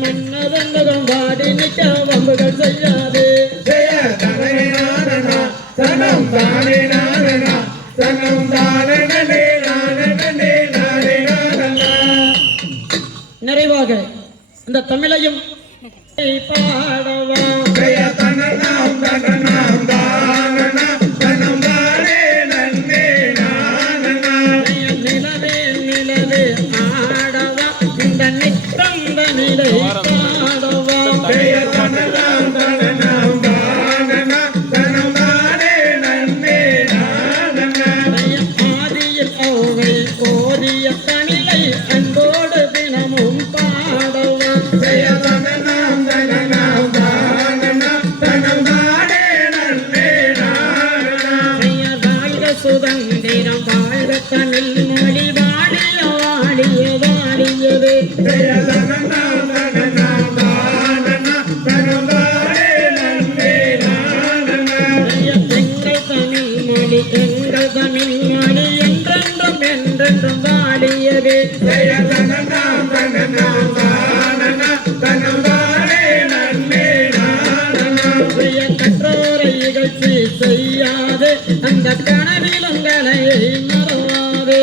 மன்னதன் முகம் வாடி நிற்க வம்புகள் செய்ய நிறைவாக இந்த தமிழையும் பாடவா. நிலவே நிலவே ஆடவா இந்த நிலை. சுதந்திரம் வாழ்க தமிழ் மொழி வாழிய வாழிய வாழியவே எங்கள் தமிழ் மொழி என்றென்றும் என்றென்றும் வாழியவே கற்றோரை செய்யாது. அந்த கண நிலங்களை மறுவாரே